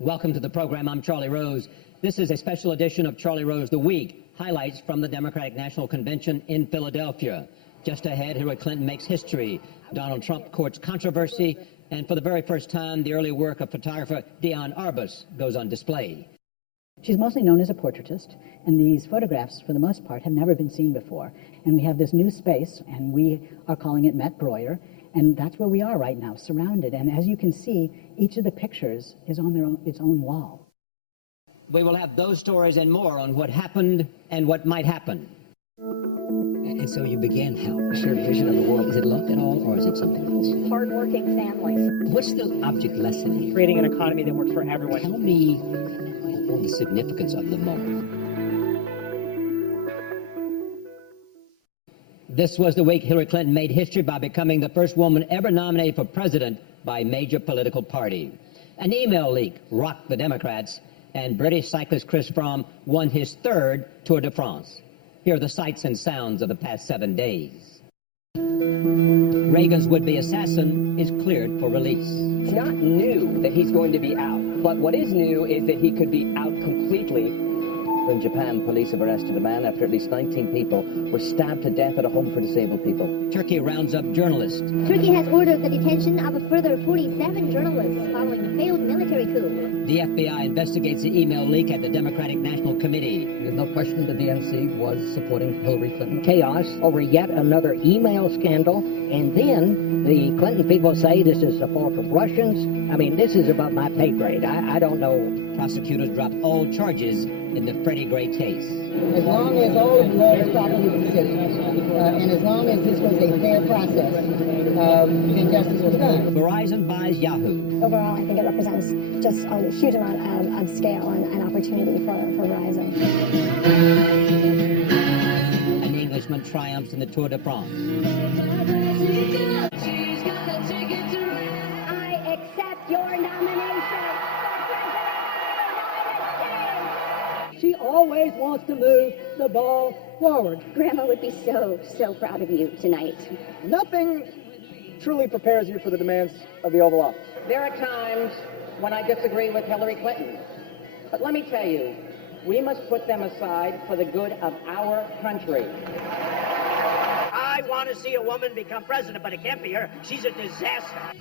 Welcome to the program. I'm Charlie Rose. This is a special edition of Charlie Rose the Week. Highlights from the Democratic National Convention in Philadelphia. Just ahead, Hillary Clinton makes history. Donald Trump courts controversy. And for the very first time, the early work of photographer Dion Arbus goes on display. She's mostly known as a portraitist, and these photographs, for the most part, have never been seen before. And we have this new space, and we are calling it Met Breuer, and that's where we are right now, surrounded. And as you can see, each of the pictures is on its own wall. We will have those stories and more on what happened and what might happen. And so you began how? A shared vision of the world. Is it luck at all, or is it something else? Hard-working families. What's the object lesson here? Creating an economy that works for everyone. Tell me the significance of the moment. This was the week Hillary Clinton made history by becoming the first woman ever nominated for president by a major political party. An email leak rocked the Democrats, and British cyclist Chris Froome won his third Tour de France. Here are the sights and sounds of the past 7 days. Reagan's would-be assassin is cleared for release. It's not new that he's going to be out, but what is new is that he could be out completely. In Japan, police have arrested a man after at least 19 people were stabbed to death at a home for disabled people. Turkey rounds up journalists. Turkey has ordered the detention of a further 47 journalists following a failed military coup. The FBI investigates the email leak at the Democratic National Committee. There's no question the DNC was supporting Hillary Clinton. Chaos over yet another email scandal, and then the Clinton people say this is a fault of Russians. I mean, this is above my pay grade. I don't know. Prosecutors drop all charges in the Freddie Gray case. As long as all of the law is properly considered, and as long as this was a fair process, then justice was done. Verizon buys Yahoo. Overall, I think it represents just a huge amount of scale and opportunity for Verizon. An Englishman triumphs in the Tour de France. I accept your nomination. She always wants to move the ball forward. Grandma would be so proud of you tonight. Nothing truly prepares you for the demands of the Oval Office. There are times when I disagree with Hillary Clinton, but let me tell you, we must put them aside for the good of our country. I want to see a woman become president, but it can't be her. She's a disaster.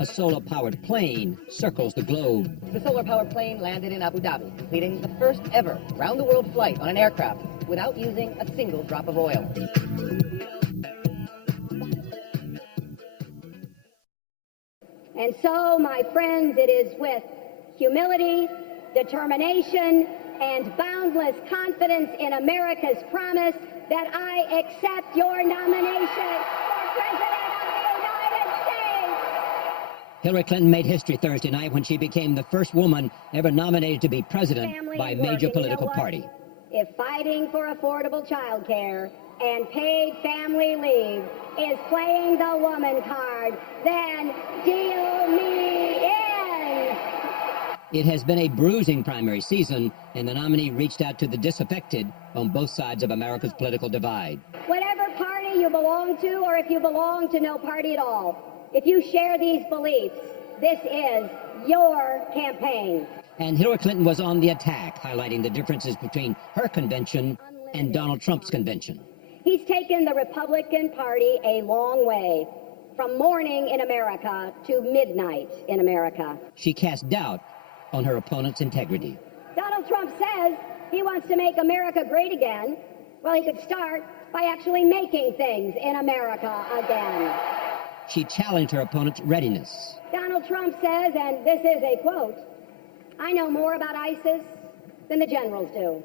A solar-powered plane circles the globe. The solar-powered plane landed in Abu Dhabi, completing the first ever round-the-world flight on an aircraft without using a single drop of oil. And so, my friends, it is with humility, determination, and boundless confidence in America's promise that I accept your nomination for President of the United States. Hillary Clinton made history Thursday night when she became the first woman ever nominated to be president by a major political party. If fighting for affordable child care and paid family leave is playing the woman card, then deal me in. It has been a bruising primary season, and the nominee reached out to the disaffected on both sides of America's political divide. Whatever party you belong to, or if you belong to no party at all, if you share these beliefs, this is your campaign. And Hillary Clinton was on the attack, highlighting the differences between her convention and Donald Trump's convention. He's taken the Republican Party a long way, from morning in America to midnight in America. She cast doubt on her opponent's integrity. Donald Trump says he wants to make America great again. Well, he could start by actually making things in America again. She challenged her opponent's readiness. Donald Trump says, and this is a quote, "I know more about ISIS than the generals do."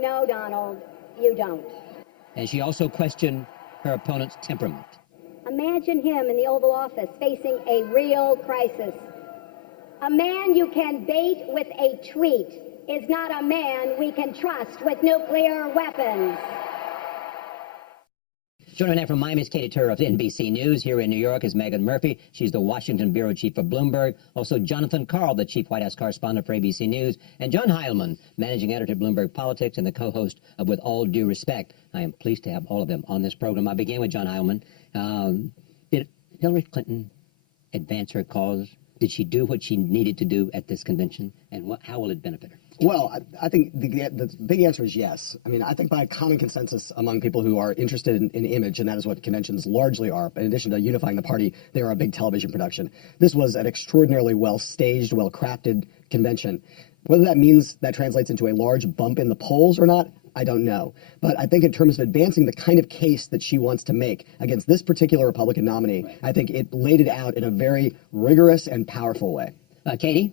No, Donald, you don't. And she also questioned her opponent's temperament. Imagine him in the Oval Office facing a real crisis. A man you can bait with a tweet is not a man we can trust with nuclear weapons. Joining me now from Miami is Katie Turr of NBC News. Here in New York is Megan Murphy. She's the Washington bureau chief for Bloomberg. Also Jonathan Karl, the chief White House correspondent for ABC News. And John Heilman, managing editor of Bloomberg Politics and the co-host of With All Due Respect. I am pleased to have all of them on this program. I begin with John Heilman. Hillary Clinton advance her cause? Did she do what she needed to do at this convention? And how will it benefit her? Well, I think the big answer is yes. I mean, I think by common consensus among people who are interested in image, and that is what conventions largely are, in addition to unifying the party, they are a big television production. This was an extraordinarily well-staged, well-crafted convention. Whether that means that translates into a large bump in the polls or not, I don't know. But I think in terms of advancing the kind of case that she wants to make against this particular Republican nominee, I think it laid it out in a very rigorous and powerful way. Katie?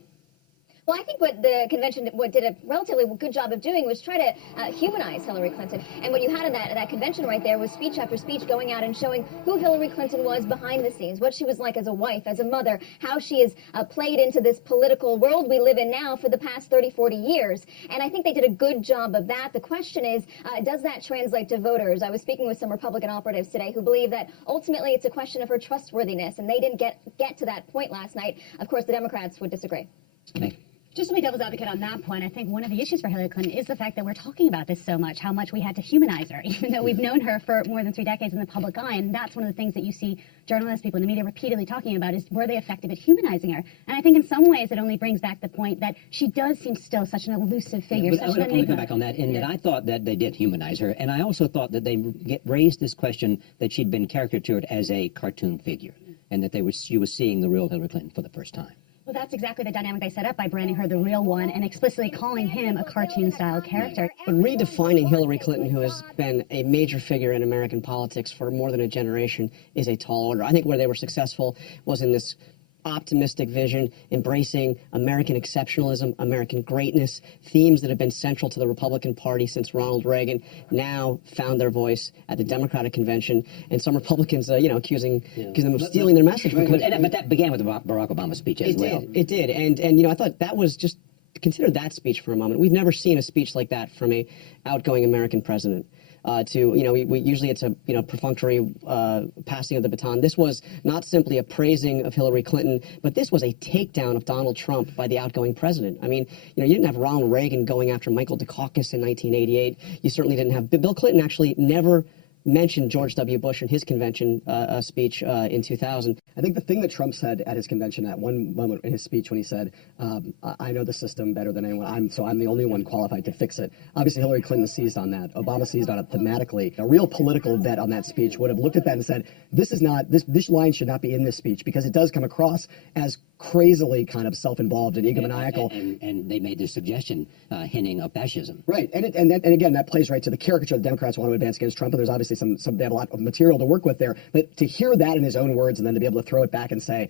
Well, I think what the convention did a relatively good job of doing was try to humanize Hillary Clinton. And what you had in that convention right there was speech after speech going out and showing who Hillary Clinton was behind the scenes, what she was like as a wife, as a mother, how she has played into this political world we live in now for the past 30, 40 years. And I think they did a good job of that. The question is, does that translate to voters? I was speaking with some Republican operatives today who believe that ultimately it's a question of her trustworthiness, and they didn't get to that point last night. Of course, the Democrats would disagree. Okay. Just to be devil's advocate on that point, I think one of the issues for Hillary Clinton is the fact that we're talking about this so much, how much we had to humanize her, even though we've known her for more than 3 decades in the public eye. And that's one of the things that you see journalists, people in the media repeatedly talking about is, were they effective at humanizing her? And I think in some ways it only brings back the point that she does seem still such an elusive figure. Yeah, but I want to come back on that, in that I thought that they did humanize her, and I also thought that they raised this question that she'd been caricatured as a cartoon figure, and that she was seeing the real Hillary Clinton for the first time. Well, that's exactly the dynamic they set up by branding her the real one and explicitly calling him a cartoon-style character. But redefining Hillary Clinton, who has been a major figure in American politics for more than a generation, is a tall order. I think where they were successful was in this optimistic vision, embracing American exceptionalism, American greatness, themes that have been central to the Republican Party since Ronald Reagan, now found their voice at the Democratic Convention, and some Republicans, accusing them of stealing their message. But that began with the Barack Obama speech as well. It did, and I thought that was just, consider that speech for a moment. We've never seen a speech like that from a outgoing American president. We usually it's a perfunctory passing of the baton. This was not simply a praising of Hillary Clinton, but this was a takedown of Donald Trump by the outgoing president. I mean, you didn't have Ronald Reagan going after Michael Dukakis in 1988. You certainly didn't have Bill Clinton. Actually never mentioned George W. Bush in his convention speech in 2000. I think the thing that Trump said at his convention at one moment in his speech when he said, I know the system better than anyone, so I'm the only one qualified to fix it. Obviously, Hillary Clinton seized on that. Obama seized on it thematically. A real political vet on that speech would have looked at that and said, this line should not be in this speech because it does come across as crazily kind of self-involved and egomaniacal. And they made this suggestion hinting of fascism. Right, and again, that plays right to the caricature the Democrats want to advance against Trump, and there's obviously they have a lot of material to work with there, but to hear that in his own words and then to be able to throw it back and say,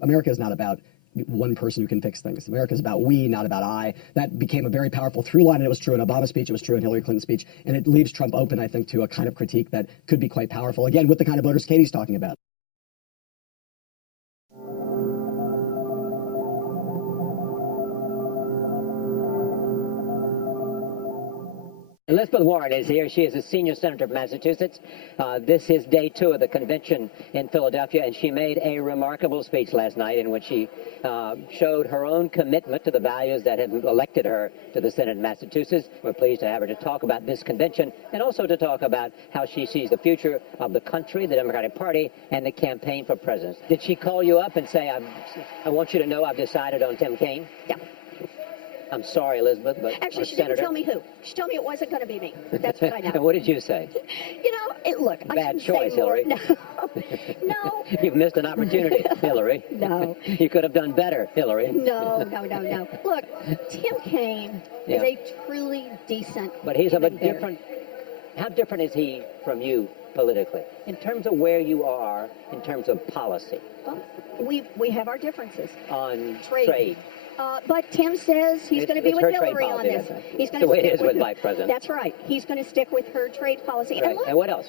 America is not about one person who can fix things. America is about we, not about I. That became a very powerful through line, and it was true in Obama's speech, it was true in Hillary Clinton's speech, and it leaves Trump open, I think, to a kind of critique that could be quite powerful, again, with the kind of voters Katie's talking about. Elizabeth Warren is here. She is a senior senator from Massachusetts. This is day 2 of the convention in Philadelphia, and she made a remarkable speech last night in which she showed her own commitment to the values that have elected her to the Senate in Massachusetts. We're pleased to have her to talk about this convention and also to talk about how she sees the future of the country, the Democratic Party, and the campaign for president. Did she call you up and say, I want you to know I've decided on Tim Kaine? Yeah. I'm sorry, Elizabeth, but actually, she didn't tell me who. She told me it wasn't going to be me. That's what I know. And what did you say? Look, bad choice, Hillary. No. You've missed an opportunity, Hillary. No. You could have done better, Hillary. No. Look, Tim Kaine is a truly decent. But he's of a different. How different is he from you politically in terms of where you are in terms of policy? Well, we have our differences on trade. But Tim says he's going to be with Hillary on this. He's going to stick it is with Vice President. That's right. He's going to stick with her trade policy. Right. And what else?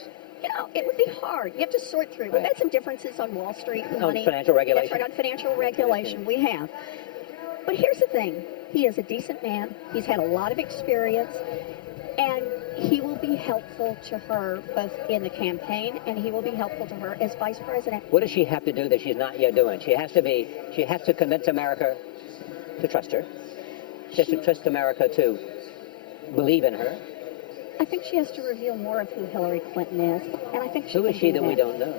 It would be hard. You have to sort through. We've had some differences on Wall Street and money. On financial regulation. That's right, on financial regulation. We have. But here's the thing. He is a decent man. He's had a lot of experience. And he will be helpful to her both in the campaign and he will be helpful to her as Vice President. What does she have to do that she's not yet doing? She has to convince America to trust her. She has to trust America to believe in her. I think she has to reveal more of who Hillary Clinton is, and I think who is she that we don't know?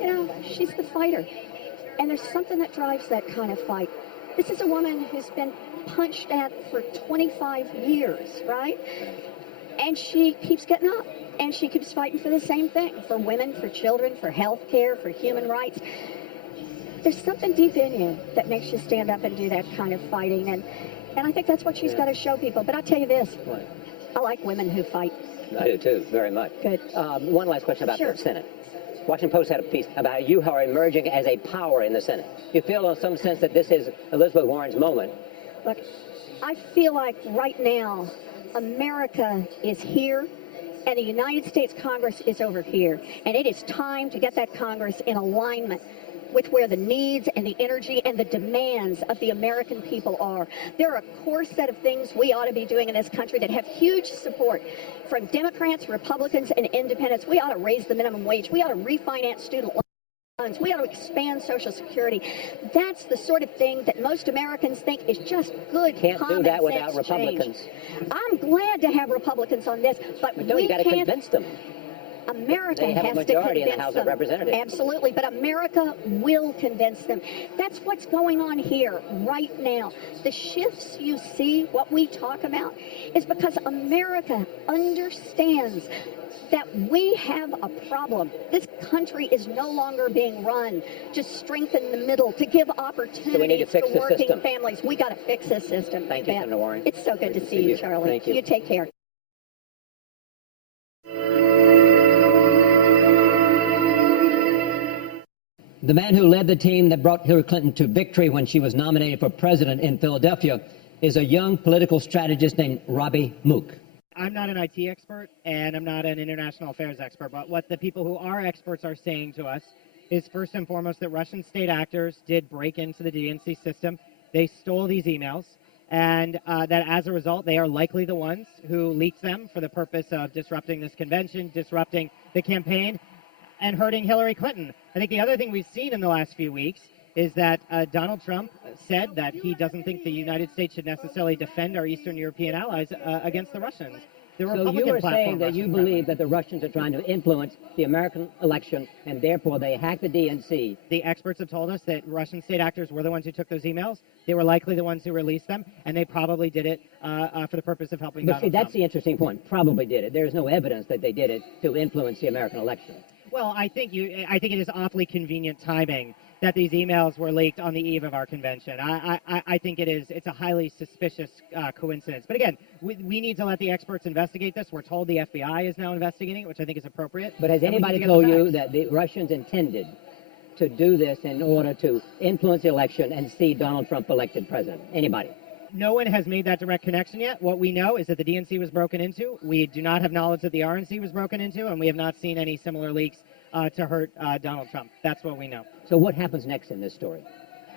you know, she's the fighter. And there's something that drives that kind of fight. This is a woman who's been punched at for 25 years, right? And she keeps getting up. And she keeps fighting for the same thing, for women, for children, for health care, for human rights. There's something deep in you that makes you stand up and do that kind of fighting. And I think that's what she's got to show people. But I'll tell you this, I like women who fight. I do too, very much. Good. One last question about the Senate. Washington Post had a piece about you are emerging as a power in the Senate. You feel in some sense that this is Elizabeth Warren's moment? Look, I feel like right now America is here and the United States Congress is over here. And it is time to get that Congress in alignment with where the needs and the energy and the demands of the American people are. There are a core set of things we ought to be doing in this country that have huge support from Democrats, Republicans, and independents. We ought to raise the minimum wage. We ought to refinance student loans. We ought to expand Social Security. That's the sort of thing that most Americans think is just good Can't do that without sense Republicans. change. I'm glad to have Republicans on this, but no, we you got to can't convince them. America They have a has majority to in the convince House them. of Representatives. Absolutely, but America will convince them. That's what's going on here right now. The shifts you see, what we talk about, is because America understands that we have a problem. This country is no longer being run to strengthen the middle, to give opportunities fix to the working system. families. We got to fix this system. Thank you, Bet. Senator Warren. It's so good to see you, Charlie. Thank you. You take care. The man who led the team that brought Hillary Clinton to victory when she was nominated for president in Philadelphia is a young political strategist named Robbie Mook. I'm not an IT expert, and I'm not an international affairs expert, but what the people who are experts are saying to us is first and foremost that Russian state actors did break into the DNC system. They stole these emails, and that as a result, they are likely the ones who leaked them for the purpose of disrupting this convention, disrupting the campaign, and hurting Hillary Clinton. I think the other thing we've seen in the last few weeks is that Donald Trump said that he doesn't think the United States should necessarily defend our Eastern European allies against the Russians. The So Republican you are saying platform that you Russian believe that the Russians are trying to influence the American election, and therefore they hacked the DNC. The experts have told us that Russian state actors were the ones who took those emails. They were likely the ones who released them, and they probably did it for the purpose of helping But Donald see, that's Trump. the interesting point. Probably did it. There is no evidence that they did it to influence the American election. Well, I think it is awfully convenient timing that these emails were leaked on the eve of our convention. I think it's a highly suspicious coincidence. But again, we need to let the experts investigate this. We're told the FBI is now investigating it, which I think is appropriate. But has And we need anybody to get the told you facts. that the Russians intended to do this in order to influence the election and see Donald Trump elected president? Anybody? No one has made that direct connection yet. What we know is that the DNC was broken into. We do not have knowledge that the RNC was broken into, and we have not seen any similar leaks to hurt Donald Trump. That's what we know. So what happens next in this story?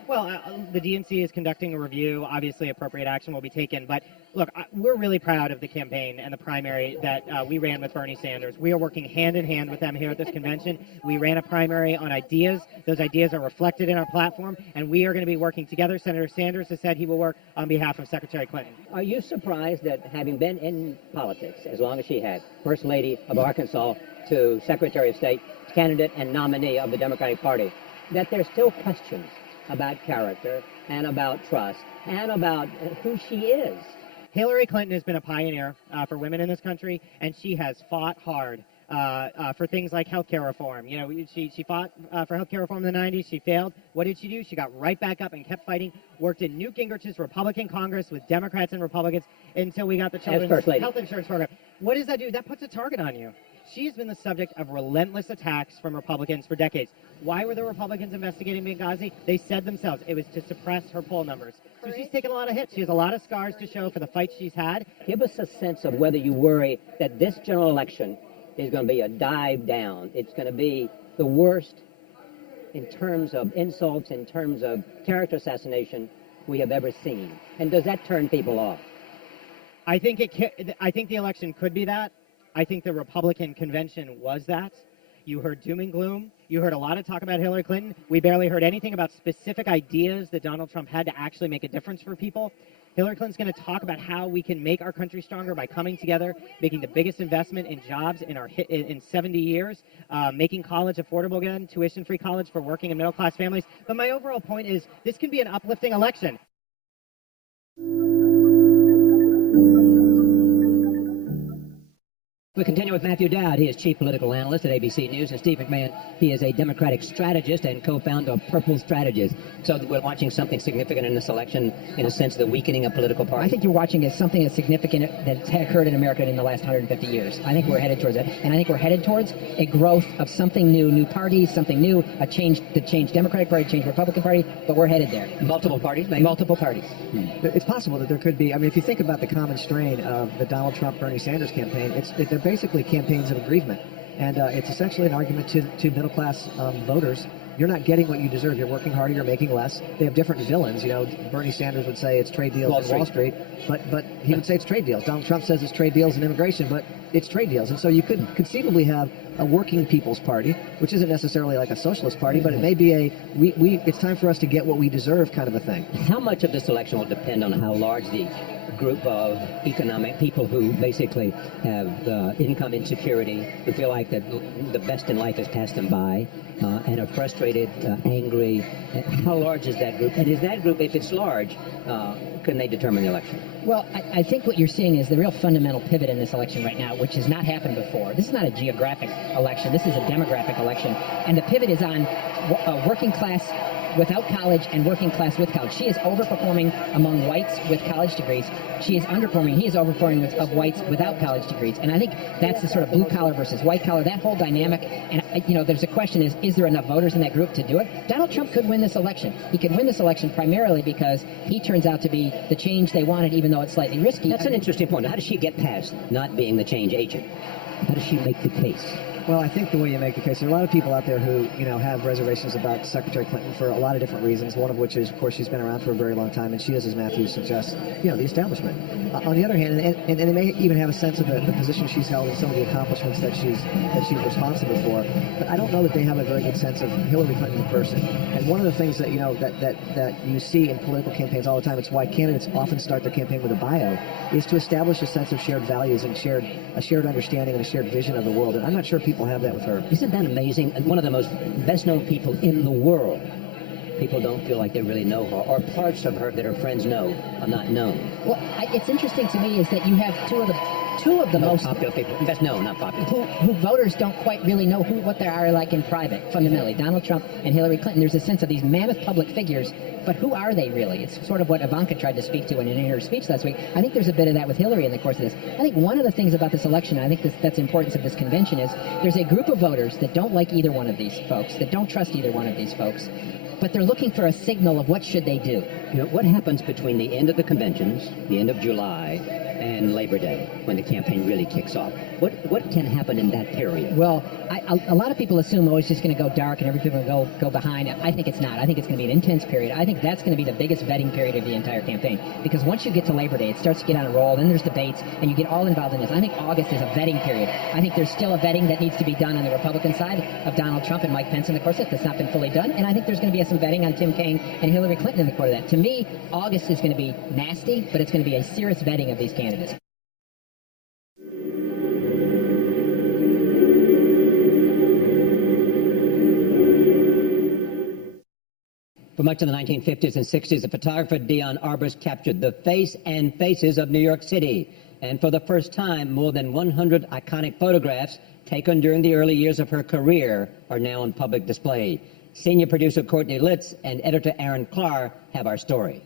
Well, the DNC is conducting a review. Obviously, appropriate action will be taken. But look, we're really proud of the campaign and the primary that we ran with Bernie Sanders. We are working hand in hand with them here at this convention. We ran a primary on ideas. Those ideas are reflected in our platform, and we are going to be working together. Senator Sanders has said he will work on behalf of Secretary Clinton. Are you surprised that having been in politics as long as she had, First Lady of Arkansas to Secretary of State, candidate and nominee of the Democratic Party, that there's still questions about character and about trust and about who she is? Hillary Clinton has been a pioneer for women in this country, and she has fought hard for things like healthcare reform. You know, she fought for healthcare reform in the 90s. She failed. What did she do? She got right back up and kept fighting, worked in Newt Gingrich's Republican Congress with Democrats and Republicans until we got the children's health insurance program. What does that do? That puts a target on you. She's been the subject of relentless attacks from Republicans for decades. Why were the Republicans investigating Benghazi? They said themselves it was to suppress her poll numbers. So she's taken a lot of hits. She has a lot of scars to show for the fight she's had. Give us a sense of whether you worry that this general election is going to be a dive down. It's going to be the worst in terms of insults, in terms of character assassination we have ever seen. And does that turn people off? I think the election could be that. I think the Republican convention was that. You heard doom and gloom. You heard a lot of talk about Hillary Clinton. We barely heard anything about specific ideas that Donald Trump had to actually make a difference for people. Hillary Clinton's going to talk about how we can make our country stronger by coming together, making the biggest investment in jobs in 70 years, making college affordable again, tuition-free college for working and middle-class families. But my overall point is this can be an uplifting election. We continue with Matthew Dowd. He is chief political analyst at ABC News, and Steve McMahon, he is a Democratic strategist and co-founder of Purple Strategies. So we're watching something significant in this election, in a sense, the weakening of political parties. I think you're watching something as significant that's occurred in America in the last 150 years. I think we're headed towards it, and I think we're headed towards a growth of something new parties, something new, a change Democratic Party, change Republican Party, but we're headed there. Multiple parties, maybe? Multiple parties. It's possible that there could be, I mean, if you think about the common strain of the Donald Trump-Bernie Sanders campaign, they're basically campaigns of aggrievement. And it's essentially an argument to middle-class voters. You're not getting what you deserve. You're working harder. You're making less. They have different villains. You know, Bernie Sanders would say it's trade deals and Wall Street, but he would say it's trade deals. Donald Trump says it's trade deals and immigration, but it's trade deals. And so you could conceivably have a working people's party, which isn't necessarily like a socialist party, but it may be it's time for us to get what we deserve kind of a thing. How much of this election will depend on how large the group of economic people who basically have income insecurity, who feel like that the best in life has passed them by, and are frustrated, angry. How large is that group? And is that group, if it's large, can they determine the election? Well, I think what you're seeing is the real fundamental pivot in this election right now, which has not happened before. This is not a geographic election. This is a demographic election. And the pivot is on working class without college and working class with college. She is overperforming among whites with college degrees. She is underperforming. He is overperforming of whites without college degrees. And I think that's the sort of blue collar versus white collar, that whole dynamic. And, there's a question is there enough voters in that group to do it? Donald Trump could win this election. He could win this election primarily because he turns out to be the change they wanted, even though it's slightly risky. That's an interesting point. How does she get past not being the change agent? How does she make the case? Well, I think the way you make the case, there are a lot of people out there who, have reservations about Secretary Clinton for a lot of different reasons, one of which is, of course, she's been around for a very long time, and she is, as Matthew suggests, the establishment. On the other hand, and it may even have a sense of the position she's held and some of the accomplishments that she's responsible for, but I don't know that they have a very good sense of Hillary Clinton the person. And one of the things that, that you see in political campaigns all the time, it's why candidates often start their campaign with a bio, is to establish a sense of shared values and a shared understanding and a shared vision of the world. And I'm not sure people have that with her. Isn't that amazing? And one of the most best-known people in the world. People don't feel like they really know her, or parts of her that her friends know are not known. Well, it's interesting to me is that you have two of the most popular people. That's not popular. Who voters don't quite really know what they are like in private. Fundamentally, Donald Trump and Hillary Clinton. There's a sense of these mammoth public figures, but who are they really? It's sort of what Ivanka tried to speak to in her speech last week. I think there's a bit of that with Hillary in the course of this. I think one of the things about this election, and I think that's the importance of this convention, is there's a group of voters that don't like either one of these folks, that don't trust either one of these folks, but they're looking for a signal of what should they do. What happens between the end of the conventions, the end of July, and Labor Day, when the campaign really kicks off? What can happen in that period? Well, a lot of people assume, it's just going to go dark and everything will go behind. I think it's not. I think it's going to be an intense period. I think that's going to be the biggest vetting period of the entire campaign. Because once you get to Labor Day, it starts to get on a roll, then there's debates, and you get all involved in this. I think August is a vetting period. I think there's still a vetting that needs to be done on the Republican side of Donald Trump and Mike Pence in the course of it that's not been fully done. And I think there's going to be some vetting on Tim Kaine and Hillary Clinton in the course of that. To me, August is going to be nasty, but it's going to be a serious vetting of these candidates. For much of the 1950s and 60s, the photographer Dion Arbus captured the face and faces of New York City. And for the first time, more than 100 iconic photographs taken during the early years of her career are now on public display. Senior producer Courtney Litz and editor Aaron Clark have our story.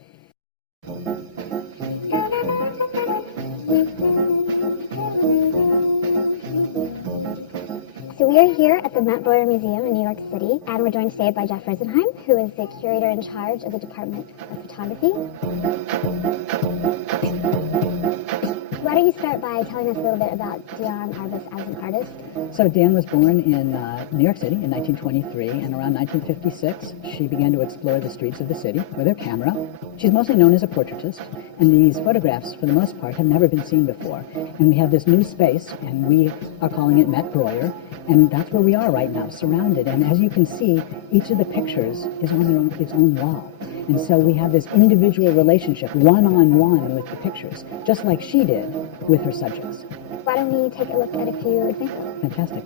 So we are here at the Matt Breuer Museum in New York City, and we're joined today by Jeff Rosenheim, who is the curator in charge of the Department of Photography. Why don't don't you start by telling us a little bit about Dion Arbus as an artist? So Dion was born in New York City in 1923, and around 1956, she began to explore the streets of the city with her camera. She's mostly known as a portraitist, and these photographs, for the most part, have never been seen before. And we have this new space, and we are calling it Met Breuer, and that's where we are right now, surrounded. And as you can see, each of the pictures is on its own wall. And so we have this individual relationship, one-on-one with the pictures, just like she did with her subjects. Why don't we take a look at a few examples? Fantastic.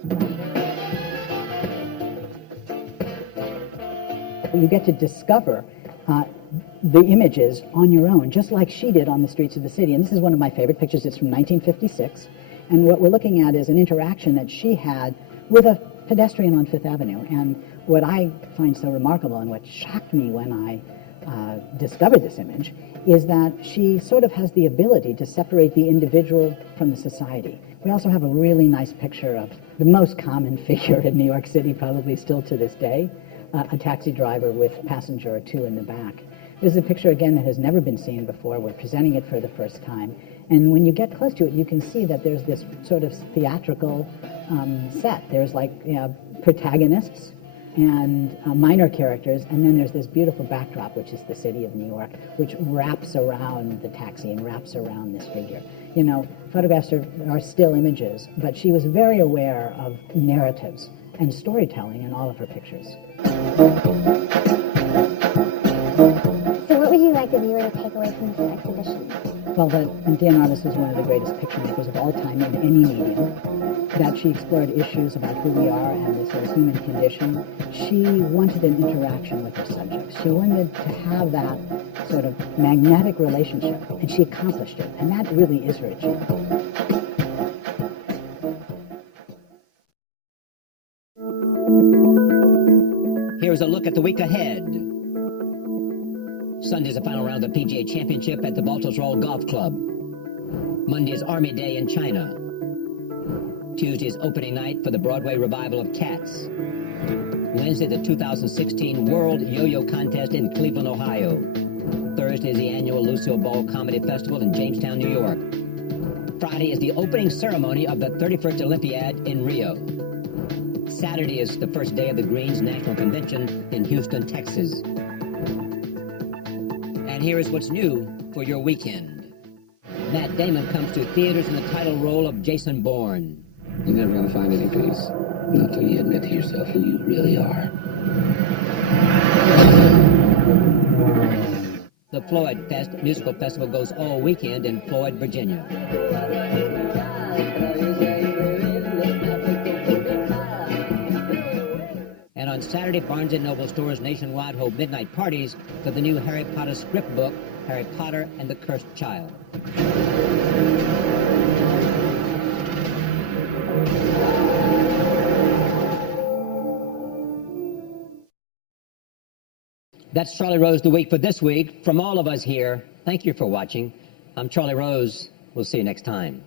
You get to discover the images on your own, just like she did on the streets of the city. And this is one of my favorite pictures. It's from 1956. And what we're looking at is an interaction that she had with a pedestrian on Fifth Avenue. And what I find so remarkable and what shocked me when I discovered this image is that she sort of has the ability to separate the individual from the society. We also have a really nice picture of the most common figure in New York City, probably still to this day, a taxi driver with passenger or two in the back. This is a picture, again, that has never been seen before. We're presenting it for the first time. And when you get close to it, you can see that there's this sort of theatrical set. There's like protagonists and minor characters, and then there's this beautiful backdrop, which is the city of New York, which wraps around the taxi and wraps around this figure. You know, photographs are still images, but she was very aware of narratives and storytelling in all of her pictures. So what would you like the viewer to take away from this exhibition? Well, that Dion Arbus was one of the greatest picture makers of all time in any medium, that she explored issues about who we are and the sort of human condition. She wanted an interaction with her subjects. She wanted to have that sort of magnetic relationship, and she accomplished it, and that really is her achievement. Here's a look at the week ahead. Sunday's the final round of the PGA Championship at the Baltusrol Golf Club. Monday is Army Day in China. Tuesday's opening night for the Broadway revival of Cats. Wednesday, the 2016 World Yo-Yo Contest in Cleveland, Ohio. Thursday is the annual Lucille Ball Comedy Festival in Jamestown, New York. Friday is the opening ceremony of the 31st Olympiad in Rio. Saturday is the first day of the Greens National Convention in Houston, Texas. And here is what's new for your weekend. Matt Damon comes to theaters in the title role of Jason Bourne. You're never going to find any peace until you admit to yourself who you really are. The Floyd Fest musical festival goes all weekend in Floyd, Virginia. And on Saturday, Barnes & Noble stores nationwide hold midnight parties for the new Harry Potter script book, Harry Potter and the Cursed Child. That's Charlie Rose the Week for this week. From all of us here, thank you for watching. I'm Charlie Rose. We'll see you next time.